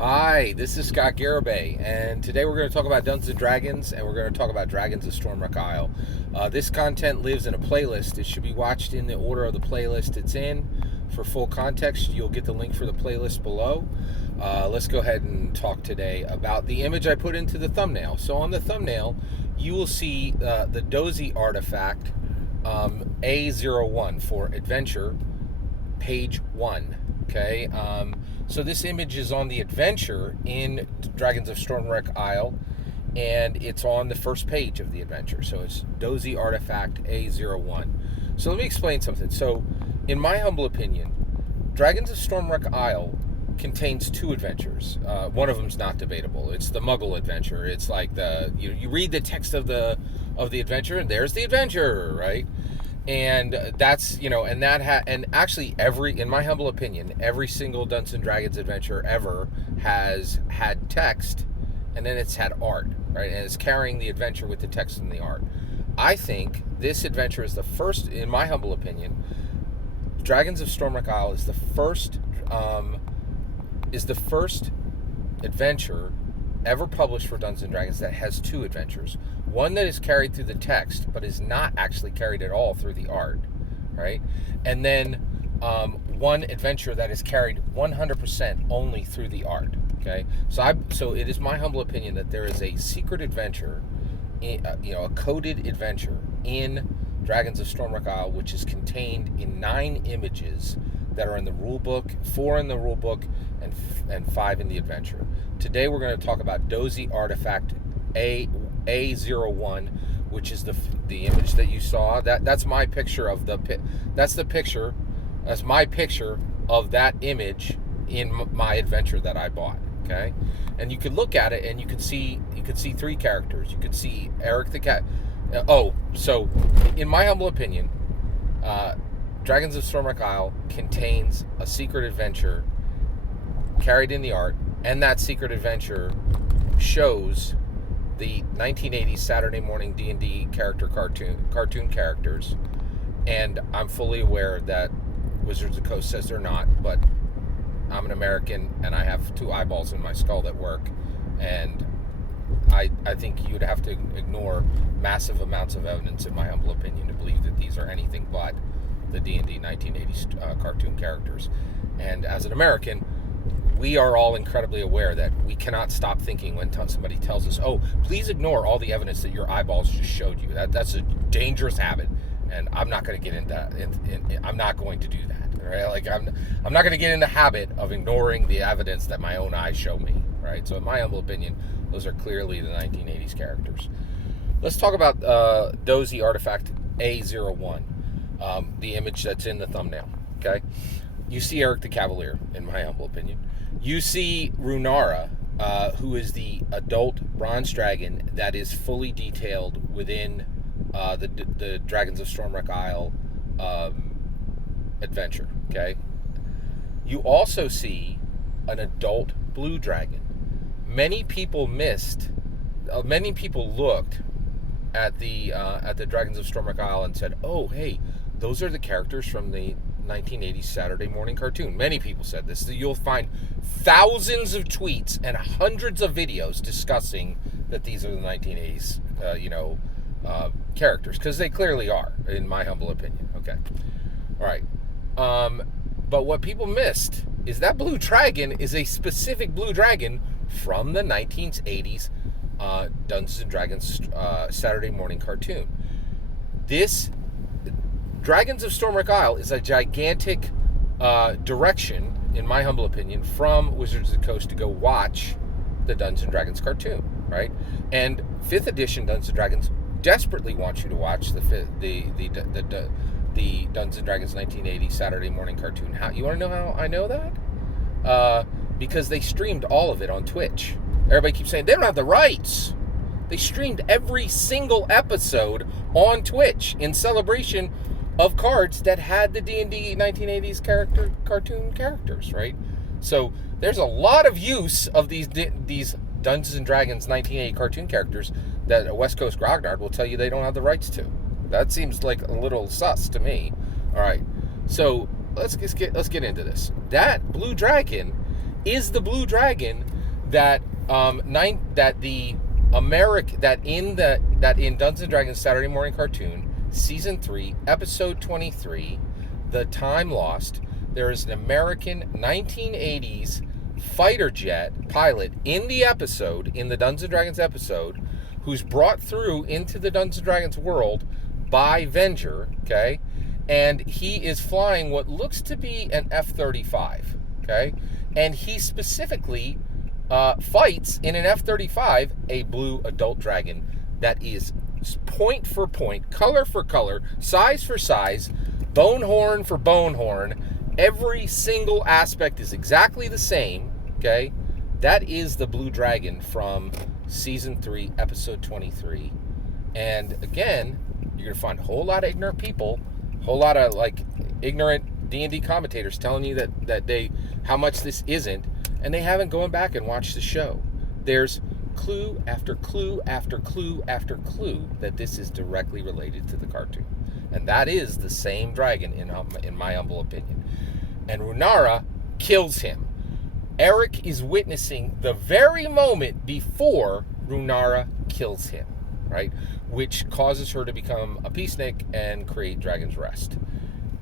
Hi, this is Scott Garibay, and today we're going to talk about Dungeons & Dragons, and we're going to talk about Dragons of Stormwreck Isle. This content lives in a playlist. It should be watched in the order of the playlist it's in. For full context, you'll get the link for the playlist below. Let's go ahead and talk today about the image I put into the thumbnail. So on the thumbnail, you will see the DOSI artifact A01 for Adventure, page 1. Okay, so this image is on the adventure in Dragons of Stormwreck Isle, and it's on the first page of the adventure. So it's DOSI Artifact A01. So let me explain something. So, in my humble opinion, Dragons of Stormwreck Isle contains two adventures. One of them's not debatable. It's the Muggle adventure. It's like you read the text of the adventure, and there's the adventure, right? And that's, and actually in my humble opinion, every single Dungeons & Dragons adventure ever has had text, and then it's had art, right? And it's carrying the adventure with the text and the art. I think this adventure is the first, in my humble opinion, Dragons of Stormwreck Isle is the first adventure ever published for Dungeons & Dragons that has two adventures. One that is carried through the text, but is not actually carried at all through the art, right? And then one adventure that is carried 100% only through the art, okay? So it is my humble opinion that there is a secret adventure, a coded adventure in Dragons of Stormwreck Isle, which is contained in 9 images that are in the rule book, 4 in the rule book, and 5 in the adventure. Today we're going to talk about DOSI Artifact A01, which is the image that you saw. That's my picture of that's my picture of that image in my adventure that I bought. Okay, and you can look at it and you can see 3 characters. You can see Eric the cat. So in my humble opinion, Dragons of Stormwreck Isle contains a secret adventure carried in the art, and that secret adventure shows the 1980s Saturday morning D&D cartoon characters, and I'm fully aware that Wizards of the Coast says they're not, but I'm an American and I have 2 eyeballs in my skull that work, and I think you'd have to ignore massive amounts of evidence, in my humble opinion, to believe that these are anything but the D&D 1980s cartoon characters. And as an American, we are all incredibly aware that we cannot stop thinking when somebody tells us, "Oh, please ignore all the evidence that your eyeballs just showed you." That's a dangerous habit, and I'm not going to get into that. I'm not going to do that. Right? Like I'm not going to get in the habit of ignoring the evidence that my own eyes show me. Right? So, in my humble opinion, those are clearly the 1980s characters. Let's talk about DOSI Artifact A01, the image that's in the thumbnail. Okay, you see Eric the Cavalier, in my humble opinion. You see Runara, who is the adult bronze dragon that is fully detailed within the Dragons of Stormwreck Isle adventure. Okay. You also see an adult blue dragon. Many people looked at the Dragons of Stormwreck Isle and said, "Oh, hey, those are the characters from the 1980s Saturday morning cartoon." Many people said this. You'll find thousands of tweets and hundreds of videos discussing that these are the 1980s, characters, because they clearly are, in my humble opinion. Okay, all right. But what people missed is that blue dragon is a specific blue dragon from the 1980s Dungeons & Dragons Saturday morning cartoon. This Dragons of Stormwreck Isle is a gigantic direction, in my humble opinion, from Wizards of the Coast to go watch the Dungeons & Dragons cartoon, right? And 5th edition Dungeons & Dragons desperately wants you to watch the Dungeons & Dragons 1980 Saturday morning cartoon. You want to know how I know that? Because they streamed all of it on Twitch. Everybody keeps saying they don't have the rights. They streamed every single episode on Twitch in celebration of cards that had the D&D 1980s cartoon characters, right? So there's a lot of use of these Dungeons & Dragons 1980 cartoon characters that West Coast Grognard will tell you they don't have the rights to. That seems like a little sus to me. All right, so let's get into this. That blue dragon is the blue dragon that in Dungeons and Dragons Saturday Morning Cartoon, Season 3, Episode 23, The Time Lost, there is an American 1980s fighter jet pilot in the Dungeons and Dragons episode, who's brought through into the Dungeons and Dragons world by Venger, okay? And he is flying what looks to be an F-35, okay? And he specifically fights in an F-35 a blue adult dragon that is point for point, color for color, size for size, bone horn for bone horn. Every single aspect is exactly the same, okay? That is the blue dragon from Season 3, Episode 23. And again, you're going to find a whole lot of ignorant people, a whole lot of like ignorant D&D commentators telling you that how much this isn't, and they haven't gone back and watched the show. There's clue after clue after clue after clue that this is directly related to the cartoon. And that is the same dragon in my humble opinion. And Runara kills him. Eric is witnessing the very moment before Runara kills him, right? Which causes her to become a peacenik and create Dragon's Rest.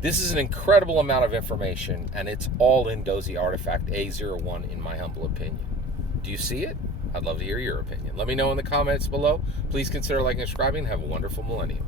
This is an incredible amount of information, and it's all in DOSI Artifact A01 in my humble opinion. Do you see it? I'd love to hear your opinion. Let me know in the comments below. Please consider liking and subscribing. Have a wonderful millennium.